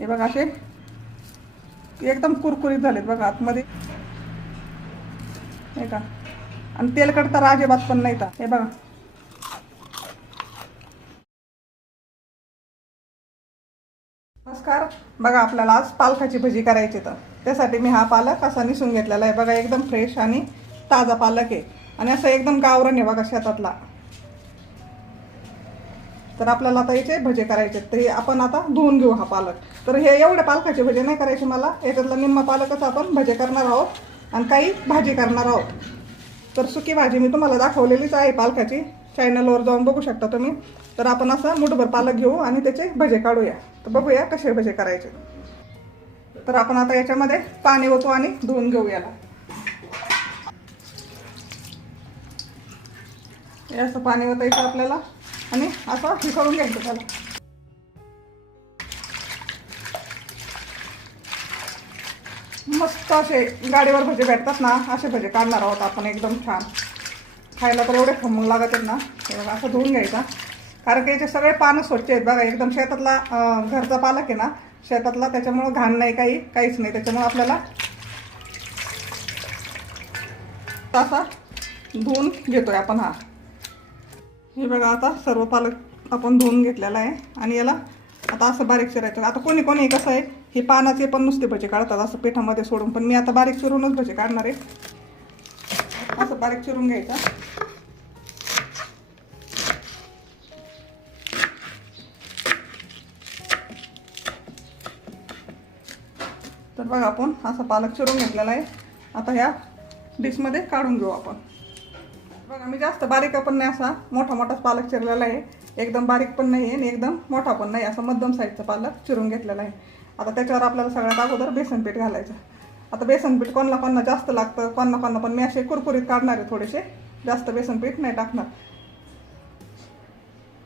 हे बघा असे. एकदम कुरकुरीत झालेत बघा आतमध्ये. हे का? आणि तेलकट तर अजिबात पण नाही का हे बघा. नमस्कार. बघा आपल्याला आज पालकाची भजी करायची तर. त्यासाठी मी हा पालक असा निसून घेतलेला आहे. बघा एकदम फ्रेश आणि ताजा पालक आहे. आणि असं एकदम गावरण आहे बघा शेतातला. तर आपल्याला आता याचे भजे करायचे आहेत. तर हे आपण आता धुवून घेऊ हा पालक. तर हे एवढे पालकाचे भजे नाही करायचे मला. याच्यातला निम्मा पालकच आपण भजे करणार आहोत आणि काही भाजी करणार आहोत. तर सुकी भाजी मी तुम्हाला दाखवलेलीच आहे पालकाची. चॅनलवर जाऊन बघू शकता तुम्ही. तर आपण असं मुठभर पालक घेऊ आणि त्याचे भजे काढूया. तर बघूया कसे भजे करायचे. तर आपण आता याच्यामध्ये पाणी ओतू आणि धुवून घेऊ याला. याचं असं पाणी ओतायचं आपल्याला. आणि असं हे करून घ्यायचं त्याला. मस्त असे गाडीवर भजे भेटतात ना असे भजे काढणार आहोत आपण एकदम छान. खायला तर एवढे खमंग लागत आहेत ना हे बघा असं धुवून घ्यायचा. कारण की याचे सगळे पानं स्वच्छ आहेत बघा एकदम शेतातला घरचा पालक आहे ना शेतातला त्याच्यामुळं घाण नाही काही काहीच नाही. त्याच्यामुळं आपल्याला असा धुवून घेतोय आपण हा. हे बघा आता सर्व पालक आपण धुवून घेतलेला आहे. आणि याला आता असं बारीक चिरायचं. आता कोणी कोणी कसं आहे हे पानाचे पण नुसते भजे काढतात. असं पिठामध्ये सोडून पण मी आता बारीक चिरूनच भजे काढणार आहे. असं बारीक चिरून घ्यायचं. तर बघा आपण असा पालक चिरून घेतलेला आहे. आता ह्या डिशमध्ये काढून घेऊ आपण. बघा मी जास्त बारीक पण नाही असा. मोठा मोठाच पालक चिरलेला आहे. एकदम बारीक पण नाही आहे आणि एकदम मोठा पण नाही. असा मध्यम साईजचा पालक चिरून घेतलेला आहे. आता त्याच्यावर आपल्याला सगळ्यात अगोदर बेसन पीठ घालायचं. आता बेसन पीठ कोणाला कोणाला जास्त लागतं कोणाला कोणाला पण मी असे कुरकुरीत काढणार आहे थोडेसे. जास्त बेसन पीठ नाही टाकणार.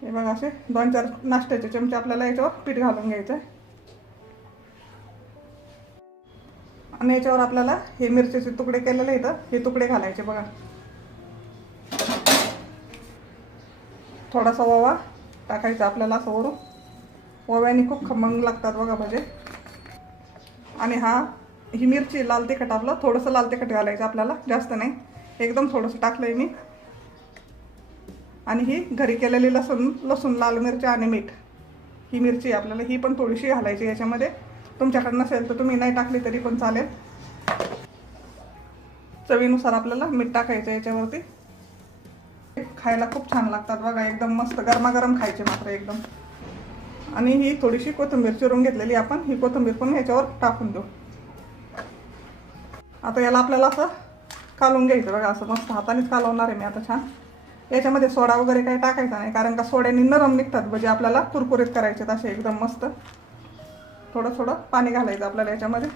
हे बघा असे दोन चार नाश्त्याचे चमचे आपल्याला याच्यावर पीठ घालून घ्यायचं आहे आणि याच्यावर आपल्याला हे मिरचीचे तुकडे केलेले आहेत. हे तुकडे घालायचे बघा. थोडासा ओवा टाकायचा आपल्याला असं वरून. ओव्याने खूप खमंग लागतात बघा भजे आणि हा ही मिरची लाल तिखट आपलं थोडंसं लाल तिखट घालायचं आपल्याला जास्त नाही. एकदम थोडंसं टाकलं आहे मी. आणि ही घरी केलेली लसूण लसूण लाल मिरची आणि मीठ. ही मिरची आपल्याला ही पण थोडीशी घालायची याच्यामध्ये. तुमच्याकडे नसेल तर तुम्ही नाही टाकली तरी पण चालेल. चवीनुसार आपल्याला मीठ टाकायचं याच्यावरती. खायला खूप छान लागतात बघा एकदम मस्त गरमागरम खायचे मात्र एकदम. आणि ही थोडीशी कोथिंबीर चिरून घेतलेली आपण ही कोथिंबीर पण ह्याच्यावर टाकून देऊ. आता याला आपल्याला असं कालून घ्यायचं बघा असं मस्त हातानेच कालवणार आहे मी आता छान. याच्यामध्ये सोडा वगैरे काही टाकायचा नाही कारण का सोड्याने नरम निघतात म्हणजे आपल्याला कुरकुरीत करायचे असे एकदम मस्त. थोडं थोडं पाणी घालायचं आपल्याला याच्यामध्ये.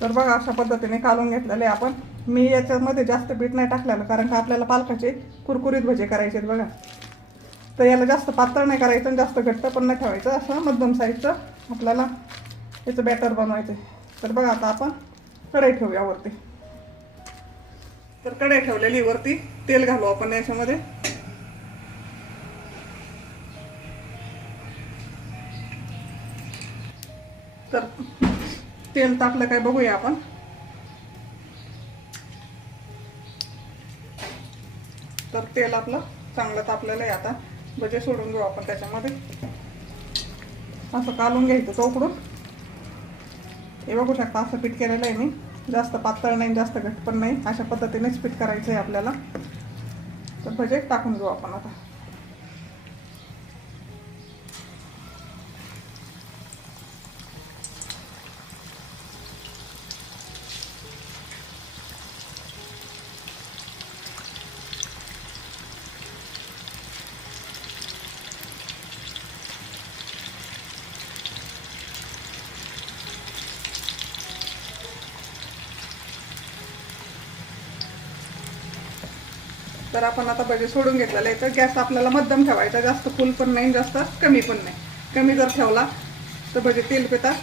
तर बघा अशा पद्धतीने कालून घेतलेले आपण. मी याच्यामध्ये जास्त बीट नाही टाकलेलं कारण का आपल्याला पालकाचे कुरकुरीत भजे करायचे आहेत बघा. तर याला जास्त पातळ नाही करायचं आणि जास्त घट्ट पण नाही ठेवायचं. असं मध्यम साईजचं आपल्याला याचं बॅटर बनवायचं आहे. तर बघा आता आपण कढई ठेवूया वरती. तर कढई ठेवलेली वरती. तेल घालू आपण याच्यामध्ये. तर तेल तापलं काय बघूया आपण. तर तेल आपलं चांगलं तापलेलं आहे आता. भजे सोडून घेऊ आपण त्याच्यामध्ये. असं कालून घ्यायचं चौकडून हे बघू शकता असं पीठ केलेलं आहे मी. जास्त पातळ नाही जास्त घट पण नाही. अशा पद्धतीनेच पीठ करायचं आहे आपल्याला. तर भजे टाकून घेऊ आपण आता. तर आपण आता भजे सोडून घेतलेलं आहे. तर गॅस आपल्याला मध्यम ठेवायचा जास्त फुल पण नाही जास्त कमी पण नाही. कमी जर ठेवला तर भजे तेल पितात.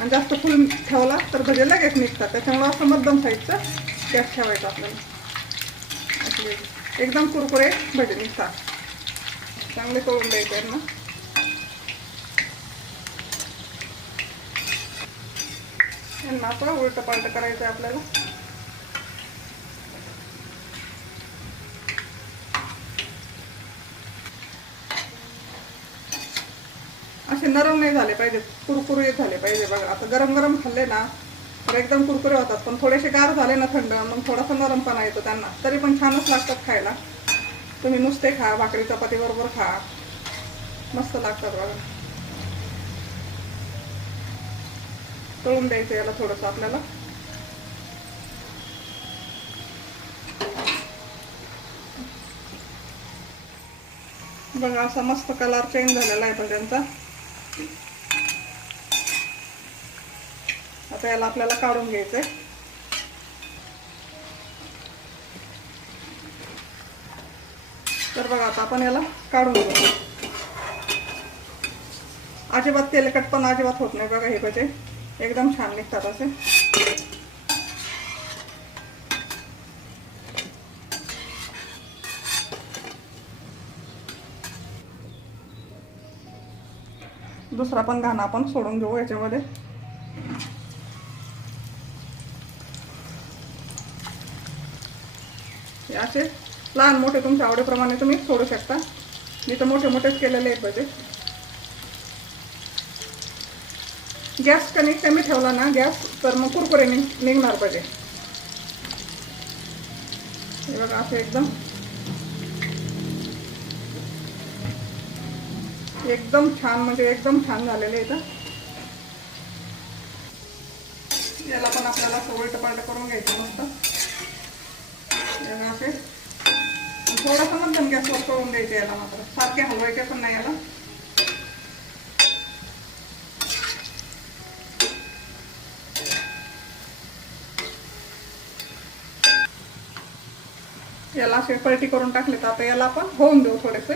आणि जास्त फुल ठेवला तर भजे लगेच निघतात. त्याच्यामुळं असं मध्यम साईजचं गॅस ठेवायचा आपल्याला. एकदम कुरकुरे भजे निघतात. चांगले करून द्यायचे ना. यांना आपलं उलट पालट करायचं आहे आपल्याला. नरम नाही झाले पाहिजे कुरकुरीत झाले पाहिजे. बघा आता गरम गरम खाल्ले ना तर एकदम कुरकुरे होतात. पण थोडेसे गार झाले ना थंड मग थोडासा नरमपणा येतो त्यांना. तरी पण छानच लागतात खायला. तुम्ही नुसते खा भाकरी चपाती बरोबर खा. मस्त लागतात बघा. तळून द्यायचं याला थोडंसं आपल्याला. बघा असा मस्त कलर चेंज झालेला आहे पण त्यांचा. आता याला आपल्याला काढून घ्यायचंय. तर बघा आता आपण याला काढून घेऊ. अजिबात तेलकट पण अजिबात होत नाही बघा हे भजे एकदम छान निघतात असे. दुसरा पण घाणा आपण सोडून घेऊ याच्यामध्ये. असे. लहान मोठे तुमच्या आवडीप्रमाणे तुम्ही सोडू शकता. मी तर मोठे मोठेच केलेले आहेत भजे गॅस कमी कमी ठेवला ना गॅस तर मग कुरकुरे निघ निघणार पाहिजे हे बघा असं एकदम. एकदम छान म्हणजे एकदम छान झालेले इथं याला पण आपल्याला उलट पालट करून घ्यायचं मस्त. याला असे. थोडासा मध्यम गॅसवर करून द्यायचे याला मात्र. सारखे हलवायचे पण नाही याला. याला असे पलटी करून टाकले तर आता याला आपण होऊन देऊ थोडेसे.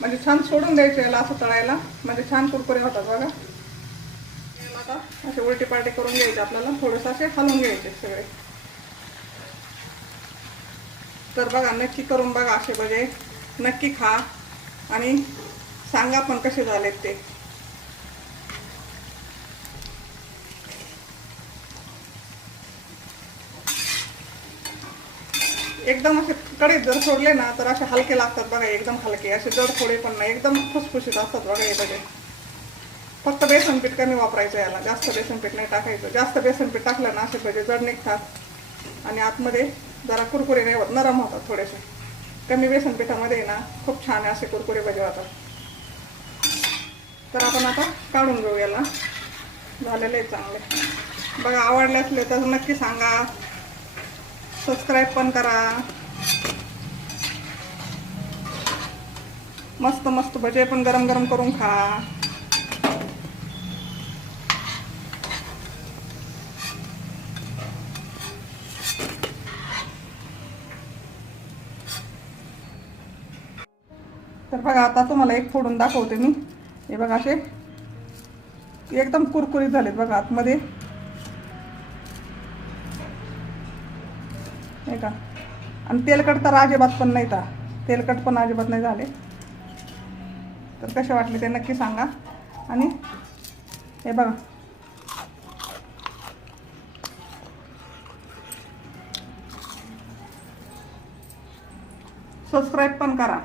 म्हणजे छान सोडून द्यायचे याला असं तळायला. म्हणजे छान कुरकुरे होतात बघा. आता असे उलटी पालटी करून घ्यायचे आपल्याला. थोडेसे असे हलवून घ्यायचे सगळे. तर बघा नक्की करून बघा असे बजे नक्की खा. आणि सांगा पण कसे झालेत ते. एकदम असे कडे जर सोडले ना तर असे हलके लागतात बघा एकदम हलके. असे जड थोडे पण नाही एकदम खुसखुशीत असतात बघा हे बजे फक्त बेसन पीठ कमी वापरायचं याला. जास्त बेसन पीठ नाही टाकायचं. जास्त बेसन पीठ टाकलं ना असे भजे जड निघतात. आणि आतमध्ये जरा कुरकुरे नाही होत नरम होतात थोडेसे. कमी बेसन पिठामध्ये ना खूप छान असे कुरकुरे भजे होतात. तर आपण आता काढून घेऊ याला झालेले चांगले. बघा आवडले असले तर नक्की सांगा. सबस्क्राईब पण करा. मस्त मस्त भजे पण गरम गरम करून खा. तर बघा आता तुम्हाला एक फोडून दाखवते मी. हे बघा असे एकदम कुरकुरीत झालेत बघा आतमध्ये. हे का? आणि तेलकट तर अजिबात पण नाही तर तेलकट पण अजिबात नाही झाले. तर कसे वाटले ते नक्की सांगा. आणि हे बघा. सबस्क्राईब पण करा.